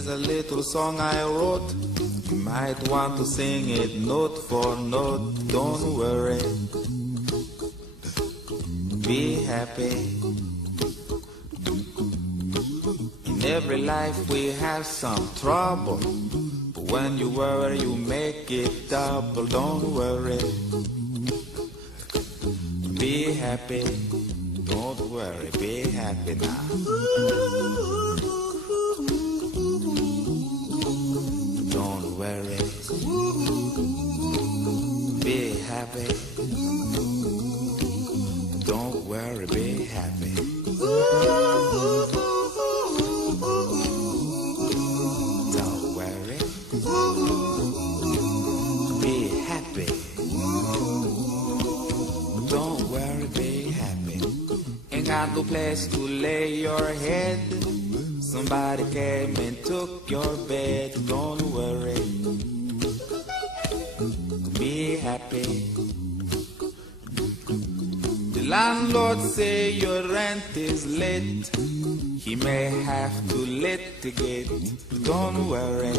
is a little song I wrote. You might want to sing it note for note. Don't worry, be happy. In every life we have some trouble, but when you worry you make it double. Don't worry, be happy. Don't worry, be happy now. Don't worry, be happy. Don't worry, be happy. Don't worry, be happy. Don't worry, be happy. Ain't got no place to lay your head. Somebody came and took your bed. Don't worry, be happy. The landlord say your rent is late. He may have to litigate. Don't worry,